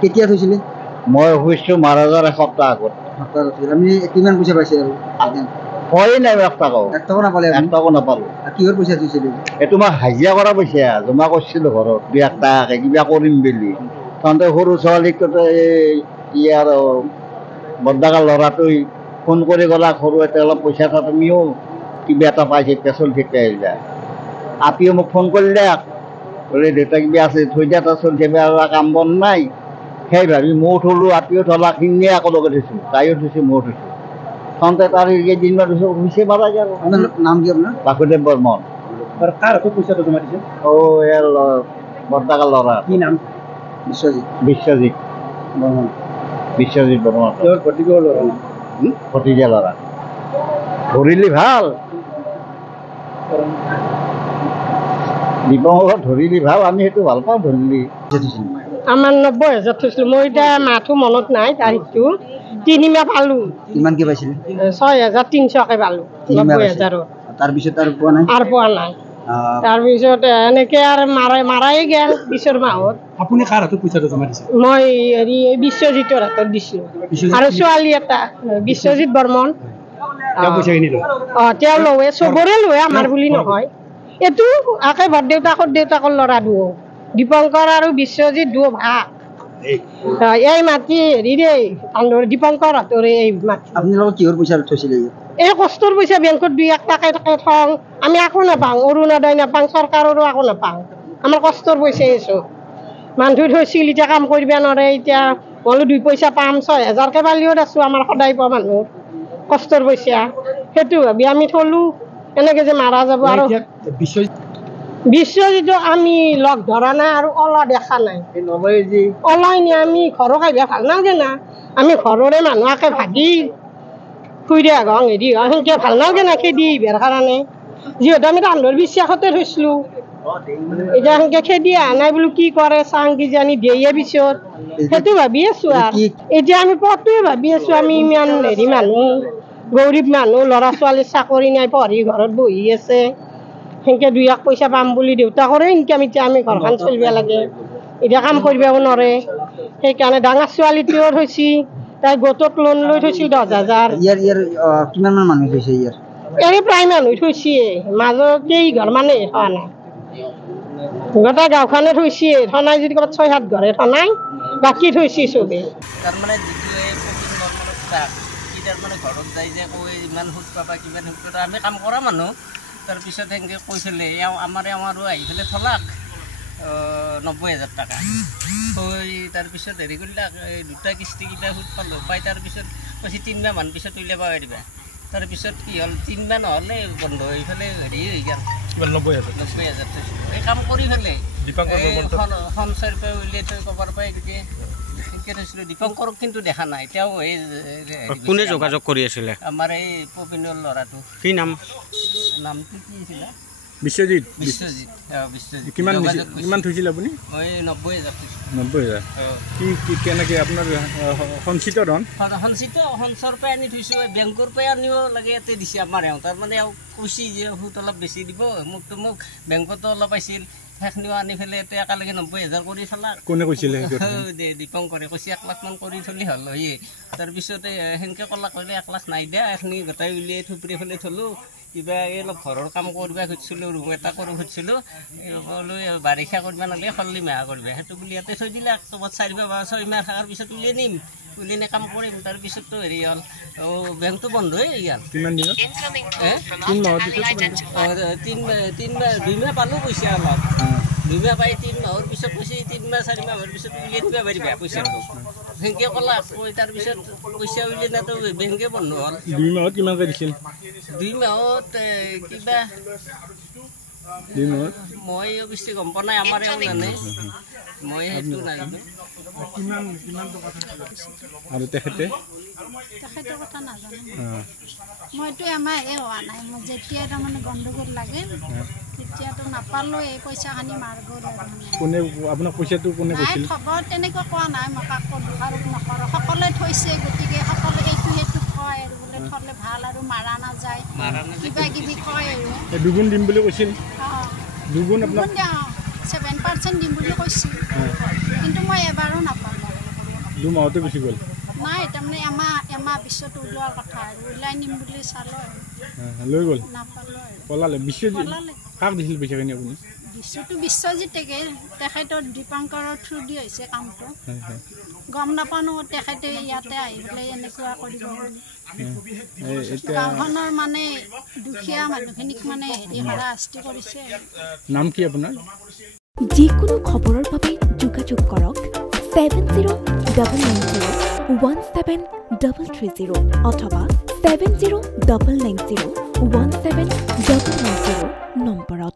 কেতিয়া থৈছিলে? মই শুইছোঁ মহাৰাজৰ এসপ্তাহ আগত। আমি কিমান পইচা পাইছে আৰু? হয় নাই 1 টকাও। 1 টকা নাপালে? 1 টকা নাপালোঁ। কিহৰ পইচা থৈছিলে? এইটো মই হাজিৰা কৰা পইচা জমা কৰিছিলোঁ ঘৰত 2-1 টাকাকৈ কিবা কৰিম বুলি। তহঁতে সৰু ছোৱালীক ইয়াৰ বৰ্দাকাৰ ল'ৰাটোই ফোন কৰি গ'লা সৰু এটা অলপ পইচা এটা তুমিও কিবা এটা পাই থাকিবা চলি থাকিবা আহিবা। আপিও মোক ফোন কৰিলে বোলে দেউতা কিবা আছে থৈ দিয়া এটা চলি থাকিবা আৰু কাম বন নাই। সেই ভাবি ময়ো থলোঁ আপিও থলা খিনিয়ে আকৌ লগে থৈছোঁ তাইও থৈছোঁ ময়ো থৈছোঁ। তহঁতে তাৰ কেইদিনমান পিছত হৈছে মাৰা যায়। নাম কি আপোনাৰ? বাসুদেৱ বৰ্মন। কাৰ হাতত পইচাটো জমা দিছে? ইয়াৰ বৰ্দাকাৰ ল'ৰা। কি নাম? বিশ্বজিৎ। বিশ্বজিৎ বৰ্মন। বিশ্বজিৎ বৰ্মন। তেওঁৰ ভতিজৰ ল'ৰা? ভতিজা ল'ৰা। ধৰিলি ভাল দীপঙ্কৰক ধৰিলি ভাল আমি সেইটো ভাল পাওঁ ধৰিলি। আমাৰ 90,000 থৈছিলোঁ মই এতিয়া মাহটো মনত নাই তাৰিখটো 3 মাহ পালোঁ। কিমানকৈ পাইছিলে? 6,300কৈ পালোঁ 90,000। তাৰপিছত আৰু পোৱা নাই? আৰু পোৱা নাই। তাৰপিছত এনেকৈ আৰু মাৰাই গেল পিছৰ মাহত। আপুনি কাৰ হাতত পইচাটো জমা দিছে? মই হেৰি বিশ্বজিতৰ হাতত দিছিলোঁ আৰু ছোৱালী এটা বিশ্বজিৎ বৰ্মন। তেওঁ লয় চবৰে লয় আমাৰ বুলি নহয়। এইটো একে দেউতাকৰ ল'ৰা দুয়ো দীপঙ্কৰ আৰু বিশ্বজিৎ দুয়ো ভাগ। এই মাটি হেৰি দেই দীপঙ্কৰ হাতৰে এই মাটি। আপোনালোকৰ কিহৰ পইচা থৈছিলে? এই কষ্টৰ পইচা বেংকত 2-1 টাকাই থওঁ আমি একো নাপাওঁ অৰুণোদয় নাপাওঁ চৰকাৰৰো একো নাপাওঁ আমাৰ কষ্টৰ পইচাই চব। মানুহ থৈছিল এতিয়া কাম কৰিব নোৱাৰে এতিয়া বোলো 2 পইচা পাম 6,000কৈ পালিও আছোঁ আমাৰ সদায় পোৱা মানুহ কষ্টৰ পইচা সেইটো ভাবি আমি থলোঁ এনেকৈ যে মাৰা যাব। আৰু বিশ্বজিৎক আমি লগ ধৰা নাই আৰু ওলোৱা দেখা নাই। ওলাই নি আমি ঘৰক আহিব ভাল নালাগে না আমি ঘৰৰে মানুহকে ভাগি খুইৰে গং হেৰি সেনেকৈ ভাল নালাগে না খেদি আহিবৰ কাৰণে যিহেতু আমি তাহাঁতৰ বিশ্বাসতে থৈছিলোঁ। এতিয়া সেনেকৈ খেদি অহা নাই বোলো কি কৰে চাং কিজানি দিয়ে পিছত সেইটো ভাবি আছোঁ। আৰু এতিয়া আমি পথটোৱে ভাবি আছোঁ আমি ইমান হেৰি মানুহ গৰীব মানুহ ল'ৰা ছোৱালীৰ চাকৰি নাই পঢ়ি ঘৰত বহি আছে সেনেকৈ 2-1 পইচা পাম বুলি দেউতাকৰে ইনকাম এতিয়া আমি ঘৰখন চলিব লাগে এতিয়া কাম কৰিবও নোৱাৰে সেইকাৰণে ডাঙৰ ছোৱালীটোও থৈছি তাই গোটত লোন লৈ থৈছিল 10,000। কিমানমান মানুহ থৈছে? এই প্ৰায় মানুহ থৈছে মাজত কেইঘৰ মানে থোৱা নাই গোটেই গাঁওখনে থৈছে থনাই যদি ক'ৰবাত 6-7 ঘৰে থনাই বাকী থৈছে চবেই। তাৰমানে যিটো এই প্ৰবীণ বৰ্মনৰ তাক সি তাৰমানে ঘৰত যাই যে কৈ ইমান সুদ পাবা কিমান সুদ পাবা আমি কাম কৰা মানুহ তাৰপিছত সেনেকৈ কৈছিলে আমাৰো আহি পেলাই থলাক 90,000 টকা থৈ তাৰপিছত হেৰি কৰিলাক এই 2টা কিস্তি কিবা সুদ পালোঁ পাই তাৰপিছত কৈছে 3 মাহমান পিছত উলিয়াব পাৰিবা। তাৰপিছত কি হ'ল 3 মাহ নহ'লে বন্ধ হৈ পেলাই হেৰি হৈ গ'ল 90,000 থৈছিলোঁ এই কাম কৰি পেলাই সঞ্চয়ৰ পৰা উলিয়াই থৈ ক'ৰবাৰ পৰাই গতিকে সেনেকৈ থৈছিলোঁ। দীপঙ্কৰক কিন্তু দেখা নাই তেওঁ এই কোনে যোগাযোগ কৰি আছিলে? আমাৰ এই প্ৰবীণৰ ল'ৰাটো। কি নামটো কি আছিলে? বিশ্বজিৎ। কিমান থৈছিল আপুনি? মই 90,000 থৈছিলোঁ। 90,000 কি কেনেকৈ আপোনাৰ সঞ্চিত ধন? সঞ্চয়ৰ পৰাই আনি থৈছোঁ বেংকৰ পৰাই আনিব লাগে ইয়াতে দিছে আমাৰ এওঁ তাৰমানে এওঁ কৈছে যে সুত অলপ বেছি দিব মোক বেংকতো অলপ পাইছিল সেইখিনিও আনি পেলাই এতিয়া একেলগে 90,000 কৰি থলা। কোনে কৈছিলে? দীপঙ্কৰে কৈছে 1 লাখ মান কৰি থলি হ'ল তাৰপিছতে সেনেকৈ ক'লা কৰিলে 1 লাখ নাই দিয়া এইখিনি গোটাই উলিয়াই থুপৰি পেলাই থলোঁ কিবা এই অলপ ঘৰৰ কাম কৰিব খুজিছিলোঁ ৰুম এটা কৰিব খুজিছিলোঁ ক'লো বাৰিষা কৰিব নালাগে খল্লি মাহ কৰিবা সেইটো বুলি ইয়াতে থৈ দিলে ক'ৰবাত 4-6 মাহ থকাৰ পিছত উলিয়াই নিম উলিয়াই কাম কৰিম তাৰপিছততো হেৰি হ'ল বেংকটো বন্ধ হৈ গ'ল। 2 মাহ পালোঁ পইচা অলপ 2 মাহ পাই 3 মাহৰ পিছত কৈছে 3 মাহ 4 মাহৰ পিছত উলিয়াই দিব পাৰিবা পইচাটো সেনেকৈ ক'লা কৈ তাৰপিছত পইচা উলিয়াই নাতো বেংকে বন্ধ হ'ল। 2 মাহত কিমানকৈ দিছিল? 2 মাহত কিবা মই অৱশ্যে গম পোৱা নাই আমাৰ এওঁ জানে মই সেইটো নাজানো। আৰু তেখেতৰ কথা নাজানো মইতো আমাৰ হোৱা নাই মই যেতিয়া তাৰমানে গণ্ডগোল লাগে তেতিয়াতো নাপালোঁ এই পইচাখিনি মাৰ গ'ল আৰু কোনে আপোনাক পইচাটো কোনে কৈছিল? খবৰ তেনেকুৱা কোৱা নাই মই কাকো দোষাৰোপ নকৰোঁ সকলোৱে থৈছে গতিকে সকলোৱে সেইটো কয় আৰু বোলে থ'লে ভাল আৰু মাৰা নাযায় কিবা কিবি কয় আৰু দুগুণ দিম বুলি কৈছিল। দুগুণ আপোনাক 7% দিম বুলি কৈছিল কিন্তু মই এবাৰো নাপালোঁ 2 মাহতে গুচি গ'ল নাই তাৰমানে এমাহ পিছত ওলোৱাৰ কথা আৰু ওলাই নিম বুলি চালোঁ আৰু লৈ গ'ল নাপালোঁ আৰু পলালে বিশ্বজিৎ পলালে কাক দিছিল পইচাখিনি আপুনি বিশ্বটো বিশ্বজিতেকে তেখেতৰ দীপাংকৰৰ থ্ৰু দি হৈছে কামটো হয় হয় গম নাপানো তেখেতে ইয়াতে আহি পেলাই এনেকুৱা কৰিব বুলি এতিয়া গাঁওখনৰ মানে দুখীয়া মানুহখিনিক মানে হেৰি হাৰাশাস্তি কৰিছে নাম কি আপোনাৰ যিকোনো খবৰৰ বাবে যোগাযোগ কৰক 7099017330 অথবা 7099017390 নম্বৰত।